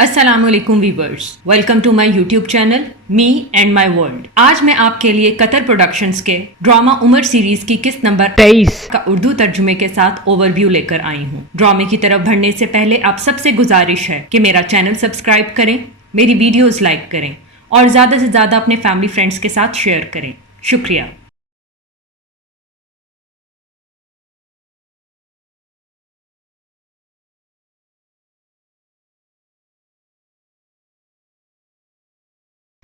السلام علیکم viewers, welcome to my YouTube channel me and my world. آج میں آپ کے لیے قطر پروڈکشنز کے ڈرامہ عمر سیریز کی قسط نمبر 23 کا اردو ترجمے کے ساتھ اوور ویو لے کر آئی ہوں۔ ڈرامے کی طرف بڑھنے سے پہلے آپ سب سے گزارش ہے کہ میرا چینل سبسکرائب کریں، میری ویڈیوز لائک کریں اور زیادہ سے زیادہ اپنے فیملی فرینڈز کے ساتھ شیئر کریں۔ شکریہ۔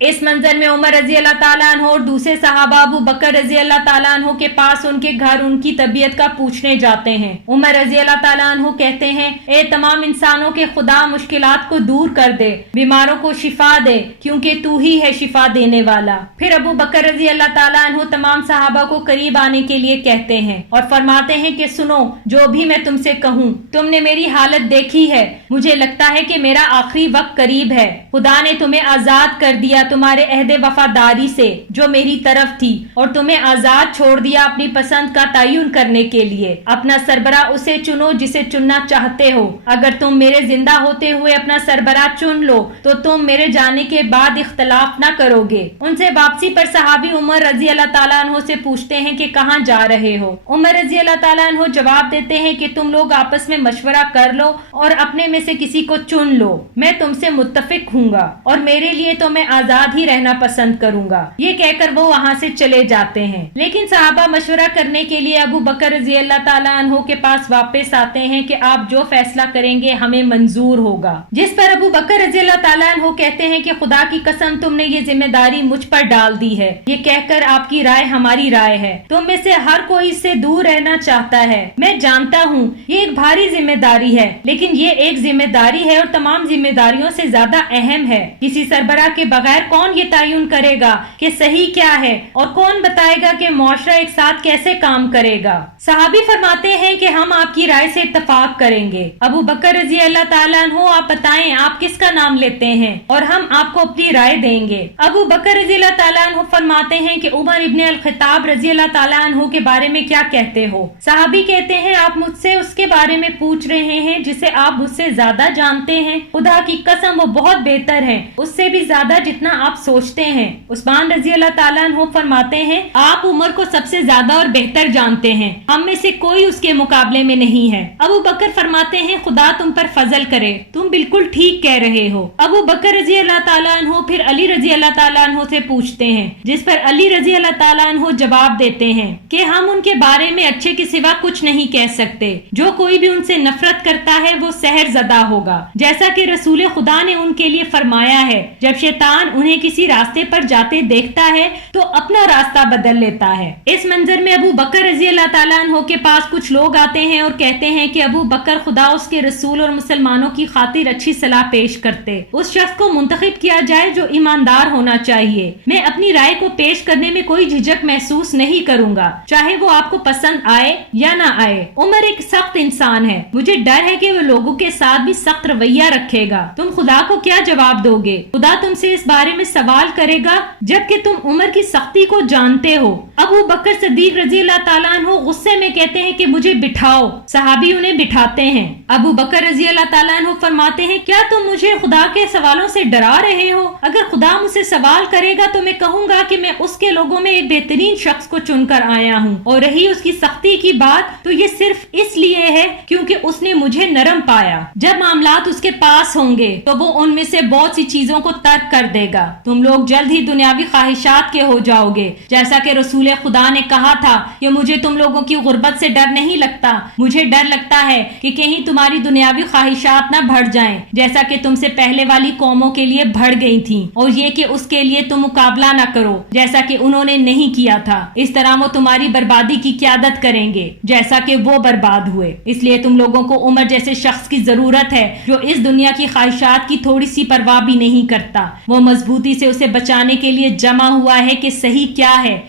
اس منظر میں عمر رضی اللہ تعالیٰ عنہ اور دوسرے صحابہ ابو بکر رضی اللہ تعالیٰ عنہ کے پاس ان کے گھر ان کی طبیعت کا پوچھنے جاتے ہیں۔ عمر رضی اللہ تعالیٰ عنہ کہتے ہیں، اے تمام انسانوں کے خدا، مشکلات کو دور کر دے، بیماروں کو شفا دے، کیونکہ تو ہی ہے شفا دینے والا۔ پھر ابو بکر رضی اللہ تعالیٰ عنہ تمام صحابہ کو قریب آنے کے لیے کہتے ہیں اور فرماتے ہیں کہ سنو، جو بھی میں تم سے کہوں، تم نے میری حالت دیکھی ہے، مجھے لگتا ہے کہ میرا آخری وقت قریب ہے۔ خدا نے تمہیں آزاد کر دیا تمہارے عہد وفاداری سے جو میری طرف تھی، اور تمہیں آزاد چھوڑ دیا اپنی پسند کا تعین کرنے کے لیے۔ اپنا سربراہ اسے چنو جسے چننا چاہتے ہو۔ اگر تم میرے زندہ ہوتے ہوئے اپنا سربراہ چن لو تو تم میرے جانے کے بعد اختلاف نہ کرو گے۔ ان سے واپسی پر صحابی عمر رضی اللہ تعالیٰ عنہ سے پوچھتے ہیں کہ کہاں جا رہے ہو؟ عمر رضی اللہ تعالیٰ عنہ جواب دیتے ہیں کہ تم لوگ آپس میں مشورہ کر لو اور اپنے میں سے کسی کو چن لو، میں تم سے متفق ہوں گا، اور میرے لیے تو میں آزاد ہی رہنا پسند کروں گا۔ یہ کہہ کر وہ وہاں سے چلے جاتے ہیں، لیکن صحابہ مشورہ کرنے کے لیے ابو بکر رضی اللہ تعالیٰ عنہ کے پاس واپس آتے ہیں کہ آپ جو فیصلہ کریں گے ہمیں منظور ہوگا۔ جس پر ابو بکر رضی اللہ تعالیٰ عنہ کہتے ہیں کہ خدا کی قسم، تم نے یہ ذمہ داری مجھ پر ڈال دی ہے، یہ کہہ کر آپ کی رائے ہماری رائے ہے، تم میں سے ہر کوئی اس سے دور رہنا چاہتا ہے۔ میں جانتا ہوں یہ ایک بھاری ذمہ داری ہے، لیکن یہ ایک ذمہ داری ہے اور تمام ذمہ داریوں سے زیادہ اہم ہے۔ کسی سربراہ کے بغیر کون یہ تعین کرے گا کہ صحیح کیا ہے، اور کون بتائے گا کہ معاشرہ ایک ساتھ کیسے کام کرے گا؟ صحابی فرماتے ہیں کہ ہم آپ کی رائے سے اتفاق کریں گے۔ ابو بکر رضی اللہ تعالیٰ عنہ، آپ بتائیں آپ کس کا نام لیتے ہیں اور ہم آپ کو اپنی رائے دیں گے۔ ابو بکر رضی اللہ تعالیٰ عنہ فرماتے ہیں کہ عمر ابن الخطاب رضی اللہ تعالیٰ عنہ کے بارے میں کیا کہتے ہو؟ صحابی کہتے ہیں، آپ مجھ سے اس کے بارے میں پوچھ رہے ہیں جسے آپ مجھ سے زیادہ جانتے ہیں؟ خدا کی قسم، وہ بہت بہتر ہے، اس سے بھی زیادہ جتنا آپ سوچتے ہیں۔ عثمان رضی اللہ تعالیٰ عنہ فرماتے ہیں، آپ عمر کو سب سے زیادہ اور بہتر جانتے ہیں، ہم میں سے کوئی اس کے مقابلے میں نہیں ہے۔ ابو بکر فرماتے ہیں، خدا تم پر فضل کرے، تم بالکل ٹھیک کہہ رہے ہو۔ ابو بکر رضی اللہ تعالیٰ عنہ پھر علی رضی اللہ تعالیٰ عنہ سے پوچھتے ہیں، جس پر علی رضی اللہ تعالیٰ عنہ جواب دیتے ہیں کہ ہم ان کے بارے میں اچھے کے سوا کچھ نہیں کہہ سکتے، جو کوئی بھی ان سے نفرت کرتا ہے وہ سحر زدہ ہوگا، جیسا کہ رسول خدا نے ان کے لیے فرمایا ہے، جب شیطان انہیں کسی راستے پر جاتے دیکھتا ہے تو اپنا راستہ بدل لیتا ہے۔ اس منظر میں ابو بکر رضی اللہ تعالیٰ عنہ کے پاس کچھ لوگ آتے ہیں اور کہتے ہیں کہ ابو بکر، خدا اس کے رسول اور مسلمانوں کی خاطر اچھی صلاح پیش کرتے، اس شخص کو منتخب کیا جائے جو ایماندار ہونا چاہیے۔ میں اپنی رائے کو پیش کرنے میں کوئی جھجک محسوس نہیں کروں گا، چاہے وہ آپ کو پسند آئے یا نہ آئے۔ عمر ایک سخت انسان ہے، مجھے ڈر ہے کہ وہ لوگوں کے ساتھ بھی سخت رویہ رکھے گا۔ تم خدا کو کیا جواب دو گے؟ خدا تم سے اس بارے میں سوال کرے گا جبکہ تم عمر کی سختی کو جانتے ہو۔ ابو بکر صدیق رضی اللہ تعالیٰ عنہ غصے میں کہتے ہیں کہ مجھے بٹھاؤ۔ صحابی انہیں بٹھاتے ہیں۔ ابو بکر رضی اللہ تعالیٰ عنہ فرماتے ہیں، کیا تم مجھے خدا کے سوالوں سے ڈرا رہے ہو؟ اگر خدا مجھ سے سوال کرے گا تو میں کہوں گا کہ میں اس کے لوگوں میں ایک بہترین شخص کو چن کر آیا ہوں، اور رہی اس کی سختی کی بات تو یہ صرف اس لیے ہے کیونکہ اس نے مجھے نرم پایا۔ جب معاملات اس کے پاس ہوں گے تو وہ ان میں سے بہت سی چیزوں کو ترک کر دے گا۔ تم لوگ جلد ہی دنیاوی خواہشات کے ہو جاؤ گے، جیسا کہ رسول خدا نے کہا تھا کہ مجھے تم لوگوں کی غربت سے ڈر نہیں لگتا، مجھے ڈر لگتا ہے کہ کہیں تمہاری دنیاوی خواہشات نہ بڑھ جائیں جیسا کہ تم سے پہلے والی قوموں کے لیے بڑھ گئی تھیں، اور یہ کہ اس کے لیے تم مقابلہ نہ کرو جیسا کہ انہوں نے نہیں کیا تھا، اس طرح وہ تمہاری بربادی کی قیادت کریں گے جیسا کہ وہ برباد ہوئے۔ اس لیے تم لوگوں کو عمر جیسے شخص کی ضرورت ہے جو اس دنیا کی خواہشات کی تھوڑی سی پرواہ بھی نہیں کرتا، وہ مضبوطی سے اسے بچانے کے لیے جمع ہوا ہے کہ صحیح کیا ہے،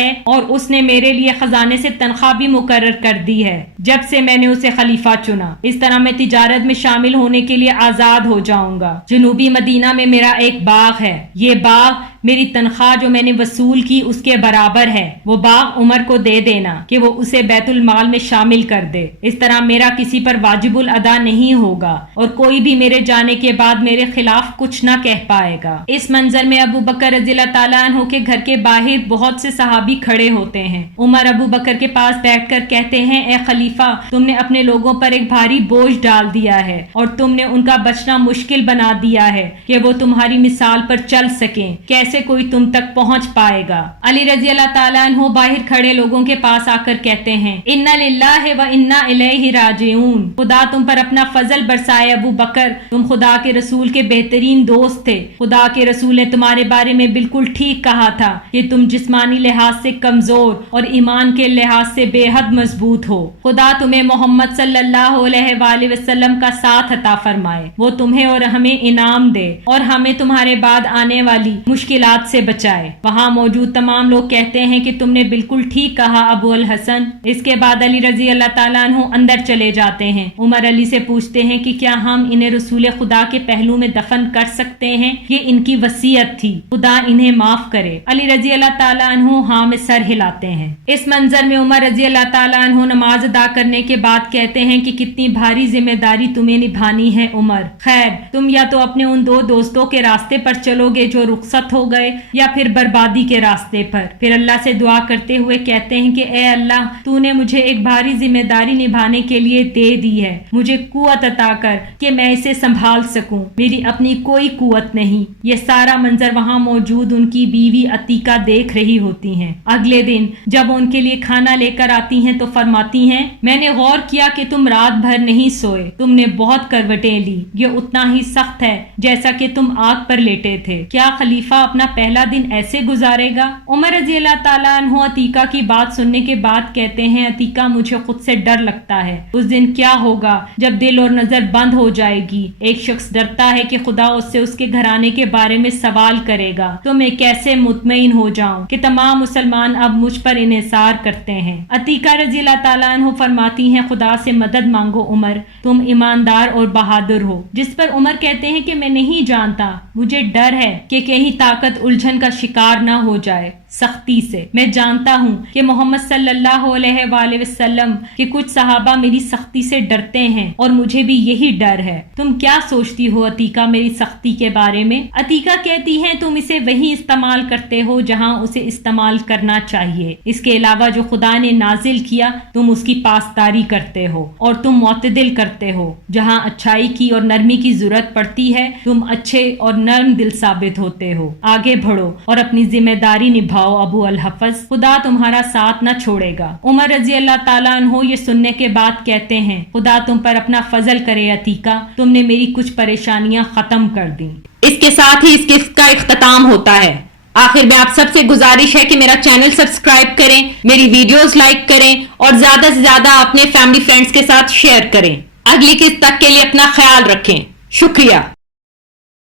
ہے اور اس نے میرے لیے خزانے سے تنخواہ بھی مقرر کر دی ہے جب سے میں نے اسے خلیفہ چنا. اس طرح میں تجارت میں شامل ہونے کے لیے آزاد ہو جاؤں گا. جنوبی مدینہ میں میرا ایک باغ ہے. یہ باغ میری تنخواہ جو میں نے وصول کی اس کے برابر ہے. وہ باغ عمر کو دے دینا کہ وہ اسے بیت المال میں شامل کر دے. اس طرح میرا کسی پر واجب الادا نہیں ہوگا اور کوئی بھی میرے جانے کے بعد میرے خلاف کچھ نہ کہہ پائے گا. اس منظر میں ابو بکر رضی اللہ تعالیٰ عنہ کے گھر کے باہر بہت سے صحابی کھڑے ہوتے ہیں. عمر ابو بکر کے پاس بیٹھ کر کہتے ہیں اے خلیفہ تم نے اپنے لوگوں پر ایک بھاری بوجھ ڈال دیا ہے اور تم نے ان کا بچنا مشکل بنا دیا ہے کہ وہ تمہاری مثال پر چل سکیں. کیسے کوئی تم تک پہنچ پائے گا؟ علی رضی اللہ تعالیٰ عنہ باہر کھڑے لوگوں کے پاس آ کر کہتے ہیں انا للہ و انا الیہ راجعون. خدا تم پر اپنا فضل برسائے ابو بکر. تم خدا کے رسول کے بہترین دوست تھے. خدا کے رسول نے تمہارے بارے میں بالکل ٹھیک کہا تھا کہ تم جسمانی لحاظ سے کمزور اور ایمان کے لحاظ سے بے حد مضبوط ہو. خدا تمہیں محمد صلی اللہ علیہ وآلہ وسلم کا ساتھ عطا فرمائے. وہ تمہیں اور ہمیں انعام دے اور ہمیں تمہارے بعد آنے والی مشکلات سے بچائے. وہاں موجود تمام لوگ کہتے ہیں کہ تم نے بالکل ٹھیک کہا ابو الحسن. اس کے بعد علی رضی اللہ تعالیٰ عنہ اندر چلے جاتے ہیں. عمر علی سے پوچھتے ہیں کہ کیا ہم انہیں رسول خدا کے پہلو میں دفن کر سکتے ہیں؟ یہ ان کی وصیت تھی. خدا انہیں معاف کرے. علی رضی اللہ تعالیٰ عنہ ہاں میں سر ہلاتے ہیں. اس منظر میں عمر رضی اللہ تعالیٰ عنہ نماز ادا کرنے کے بعد کہتے ہیں کہ کتنی بھاری ذمہ داری تمہیں نبھانی ہے عمر. خیر تم یا تو اپنے ان دو دوستوں کے راستے پر چلو گے جو رخصت ہو گئے یا پھر بربادی کے راستے پر. پھر اللہ سے دعا کرتے ہوئے کہتے ہیں کہ اے اللہ تو نے مجھے ایک بھاری ذمہ داری نبھانے کے لیے دے دی ہے. مجھے قوت عطا کر کہ میں اسے سنبھال سکوں. میری اپنی کوئی قوت نہیں. یہ سارا منظر وہاں موجود ان کی بیوی عتیقہ دیکھ رہی ہوتی ہیں. اگلے دن جب ان کے لیے کھانا لے کر آتی ہیں تو فرماتی ہیں میں نے غور کیا کہ تم رات بھر نہیں سوئے. تم نے بہت کروٹیں لی. یہ اتنا ہی سخت ہے جیسا کہ تم آگ پر لیٹے تھے. کیا خلیفہ اپنا پہلا دن ایسے گزارے گا؟ عمر رضی اللہ تعالیٰ عنہ عتیقہ کی بات سننے کے بعد کہتے ہیں عتیقہ مجھے خود سے ڈر لگتا ہے. اس دن کیا ہوگا جب دل اور نظر بند ہو جائے گی. ایک شخص ڈرتا ہے کہ خدا اس سے اس کے گھرانے کے بارے میں سوال کرے گا تو میں کیسے مطمئن ہو جاؤں کہ تمام مسلمان اب مجھ پر انحصار کرتے ہیں. عتیقہ رضی اللہ تعالیٰ عنہ فرماتی ہیں خدا سے مدد مانگو عمر. تم ایماندار اور بہادر ہو. جس پر عمر کہتے ہیں کہ میں نہیں جانتا. مجھے ڈر ہے کہ کہیں طاقت الجھن کا شکار نہ ہو جائے. سختی سے میں جانتا ہوں کہ محمد صلی اللہ علیہ وآلہ وسلم کے کچھ صحابہ میری سختی سے ڈرتے ہیں اور مجھے بھی یہی ڈر ہے. تم کیا سوچتی ہو عتیقہ میری سختی کے بارے میں؟ عتیقہ کہتی ہیں تم اسے وہی استعمال کرتے ہو جہاں اسے استعمال کرنا چاہیے. اس کے علاوہ جو خدا نے نازل کیا تم اس کی پاسداری کرتے ہو اور تم معتدل کرتے ہو. جہاں اچھائی کی اور نرمی کی ضرورت پڑتی ہے تم اچھے اور نرم دل ثابت ہوتے ہو. آگے بڑھو اور اپنی ذمہ داری نبھاؤ ابو الحفظ. خدا تمہارا ساتھ نہ چھوڑے گا. عمر رضی اللہ تعالیٰ عنہ یہ سننے کے بعد کہتے ہیں خدا تم پر اپنا فضل کرے عتیقہ. تم نے میری کچھ پریشانیاں ختم کر دیں. اس کے ساتھ ہی اس قسط کا اختتام ہوتا ہے. آخر میں آپ سب سے گزارش ہے کہ میرا چینل سبسکرائب کریں, میری ویڈیوز لائک کریں اور زیادہ سے زیادہ اپنے فیملی فرینڈز کے ساتھ شیئر کریں. اگلی قسط تک کے لیے اپنا خیال رکھیں. شکریہ.